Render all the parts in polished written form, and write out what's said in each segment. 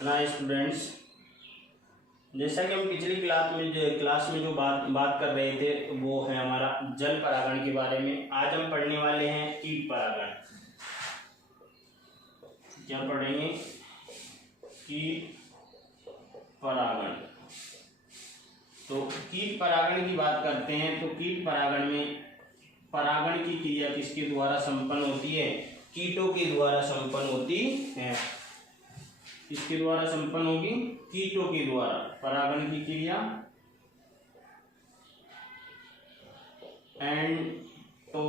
ना स्टूडेंट्स, जैसा कि हम पिछली क्लास में जो बात कर रहे थे वो है हमारा जल परागण के बारे में। आज हम पढ़ने वाले हैं कीट परागण। क्या पढ़ेंगे? कीट परागण। तो कीट परागण की बात करते हैं तो कीट परागण में परागण की क्रिया किसके द्वारा संपन्न होती है? कीटों के द्वारा संपन्न होती है। किसके द्वारा संपन्न होगी? कीटों के द्वारा परागण की क्रिया एंटोमोफिली।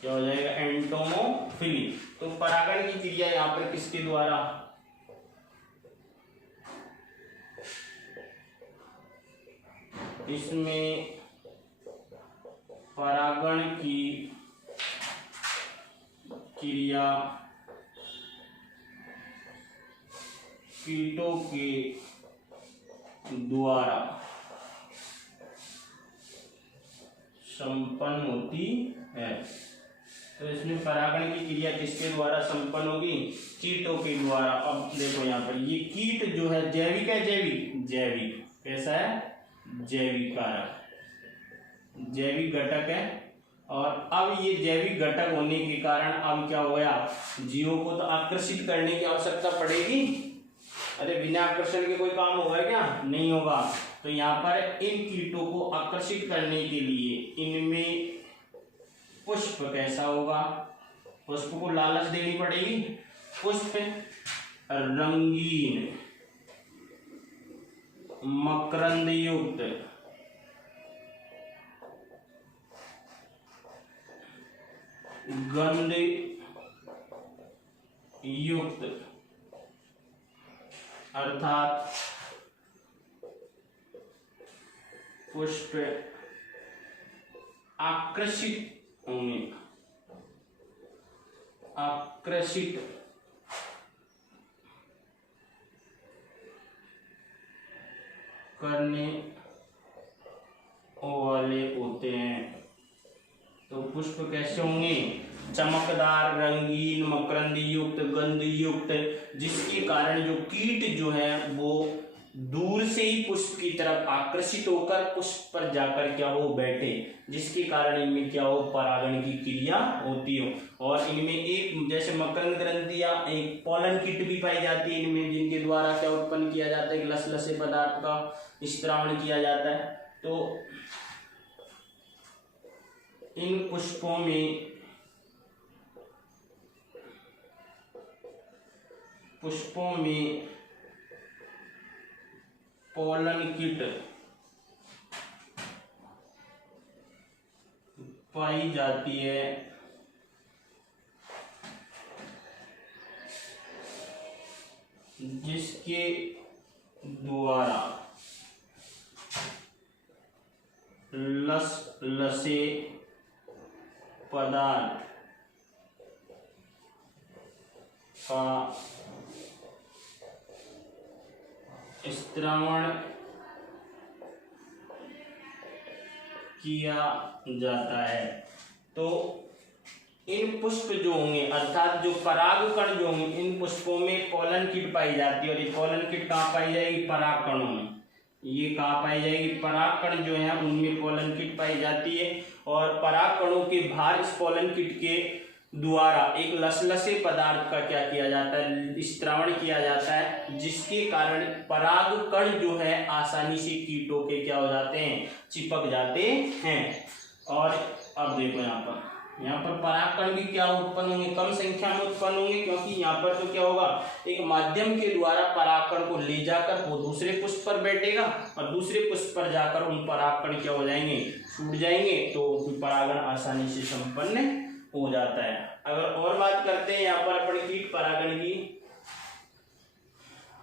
क्या हो जाएगा? एंटोमोफिली। तो परागण की क्रिया यहाँ पर किसके द्वारा? इसमें परागण की क्रिया कीटों के द्वारा संपन्न होती है। तो इसमें परागण की क्रिया किसके द्वारा संपन्न होगी? कीटों के द्वारा। अब देखो यहाँ पर ये कीट जो है जैविक है, जैविक कैसा है? जैविक कारक, जैविक घटक है। और अब ये जैविक घटक होने के कारण अब क्या हो गया? जीवों को तो आकर्षित करने की आवश्यकता पड़ेगी। अरे बिना आकर्षण के कोई काम होगा क्या? नहीं होगा। तो यहाँ पर इन कीटों को आकर्षित करने के लिए इनमें पुष्प कैसा होगा? पुष्प को लालच देनी पड़ेगी। पुष्प रंगीन, मकरंद युक्त, गंध युक्त, अर्थात पुष्प आकर्षित होंगे, आकर्षित करने वाले होते हैं। तो पुष्प कैसे होंगे? चमकदार, रंगीन, मकरंद युक्त, गंध युक्त, जिसके कारण जो कीट जो है वो दूर से ही पुष्प की तरफ आकर्षित होकर पुष्प पर जाकर क्या हो? बैठे, जिसके कारण इनमें क्या हो? परागण की क्रिया होती हो। और इनमें एक जैसे मकरंद ग्रंथि या एक पोलन किट भी पाई जाती है इनमें, जिनके द्वारा क्या उत्पन्न किया जाता है? लसलसे पदार्थ का स्त्रावण किया जाता है। तो इन पुष्पों में पोलन किट पाई जाती है, जिसके द्वारा लसलसे पदार्थ का स्त्रावण किया जाता है। तो इन पुष्प जो होंगे अर्थात जो परागकण जो होंगे, इन पुष्पों में पोलन किट पाई जाती है। और ये पोलन किट कहाँ पाई जाएगी? परागकणों में। ये कहाँ पाई जाएगी? परागकण जो है उनमें पोलन किट पाई जाती है। और परागकणों के बाहर इस पोलन किट के द्वारा एक लसलसे पदार्थ का क्या किया जाता है? स्त्रावण किया जाता है, जिसके कारण परागकण जो है आसानी से कीटों के क्या हो जाते हैं? चिपक जाते हैं। और अब देखो यहाँ पर परागकण भी क्या उत्पन्न होंगे? कम संख्या में उत्पन्न होंगे, क्योंकि यहाँ पर तो क्या होगा? एक माध्यम के द्वारा परागकण को ले जाकर वो दूसरे पुष्प पर बैठेगा और दूसरे पुष्प पर जाकर उन परागकण क्या हो जाएंगे? छूट जाएंगे। तो परागण आसानी से संपन्न हो जाता है। अगर और बात करते हैं यहाँ पर अपन कीट परागण की,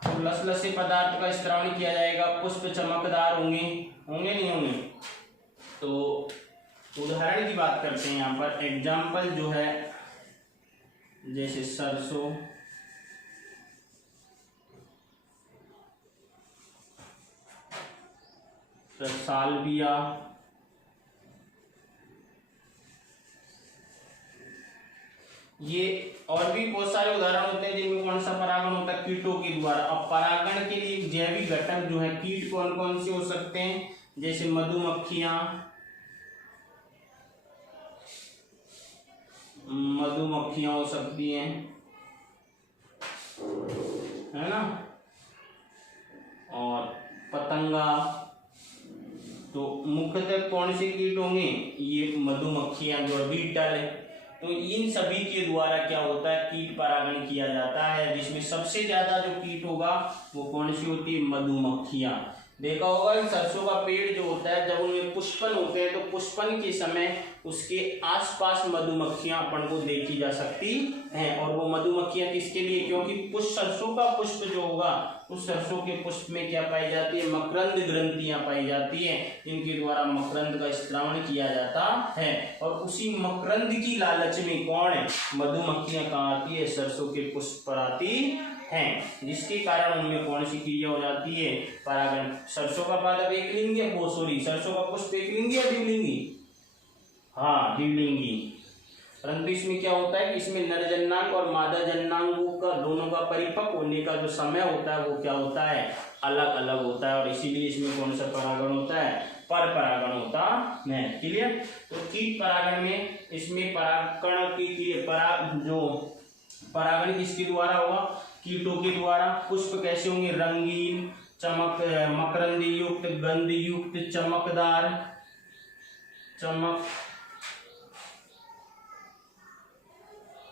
तो लसलसे पदार्थ का स्त्रावण किया जाएगा, पुष्प चमकदार होंगे, नहीं होंगे? तो उदाहरण की बात करते हैं यहाँ पर। एग्जाम्पल जो है जैसे सरसों, सालविया, ये और भी बहुत सारे उदाहरण होते हैं जिनमें कौन सा परागण होता है, कीटों के द्वारा। अब परागण के लिए जैविक घटक जो है कीट कौन कौन से हो सकते हैं, जैसे मधुमक्खियां, मधुमक्खियां हो सकती हैं, है ना, और पतंगा। तो मुख्यतः कौन से कीट होंगे, ये मधुमक्खियां जो बीटल है। तो इन सभी के द्वारा क्या होता है, कीट परागण किया जाता है, जिसमें सबसे ज्यादा जो कीट होगा वो कौन सी होती है, मधुमक्खियां। देखा होगा सरसों का पेड़ जो होता है, जब उनमें पुष्पन होते हैं तो पुष्पन के समय उसके आसपास मधुमक्खियां अपन को देखी जा सकती हैं। और वो मधुमक्खियां किसके लिए, क्योंकि सरसों का पुष्प जो होगा उस सरसों के पुष्प में क्या पाई जाती है, मकरंद ग्रंथियां पाई जाती हैं, जिनके द्वारा मकरंद का स्त्रावण किया जाता है। और उसी मकरंद की लालच में कौन है, मधुमक्खियां कहाँ आती है, सरसों के पुष्प पर आती हैं, जिसके कारण उनमें कौन सी क्रिया हो जाती है, परागण। सरसों का पादप एकलिंगी, सरसों का पुष्प एकलिंगी या द्विलिंगी, हाँ द्विलिंगी। परंतु इसमें क्या होता है कि इसमें नर जन्नांग और मादा जन्नांगों का दोनों का परिपक्व होने का जो समय होता है वो क्या होता है, अलग अलग होता है। और इसीलिए इसमें कौन सा परागण होता है, पर परागण होता है। क्लियर। तो कीट परागण में इसमें परागण की परागण किसके द्वारा होगा, कीटों के द्वारा। पुष्प कैसे होंगे, रंगीन, मकरंद युक्त, गंध युक्त, चमकदार,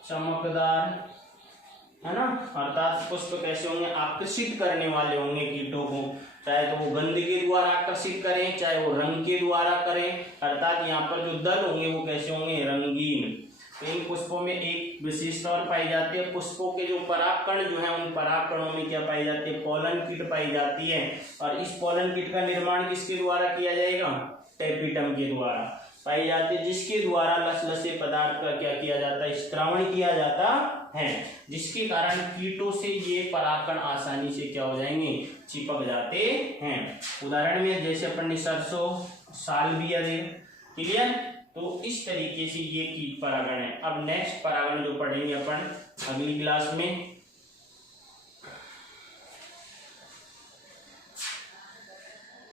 चमकदार, है ना। अर्थात पुष्प कैसे होंगे, आकर्षित करने वाले होंगे कीटों को, चाहे तो वो गंध के द्वारा आकर्षित करें, चाहे वो रंग के द्वारा करें। अर्थात यहाँ पर जो दल होंगे वो कैसे होंगे, रंगीन। इन पुष्पों में एक विशेषता और पाई जाती है, पुष्पों के जो परागकण जो है उन परागकणों में क्या पाई जाती है, पोलन किट पाई जाती है। और इस पोलन किट का निर्माण किसके द्वारा किया जाएगा, टेपिटम के द्वारा पाई जाती है, जिसके द्वारा लसलसे पदार्थ का क्या किया जाता है, स्त्रावण किया जाता है, जिसके कारण कीटों से ये परागकण आसानी से क्या हो जाएंगे, चिपक जाते हैं। उदाहरण में जैसे अपन ने सरसों, सालविया है। क्लियर। तो इस तरीके से ये कीट परागण है। अब नेक्स्ट परागण जो पढ़ेंगे अपन अगली क्लास में,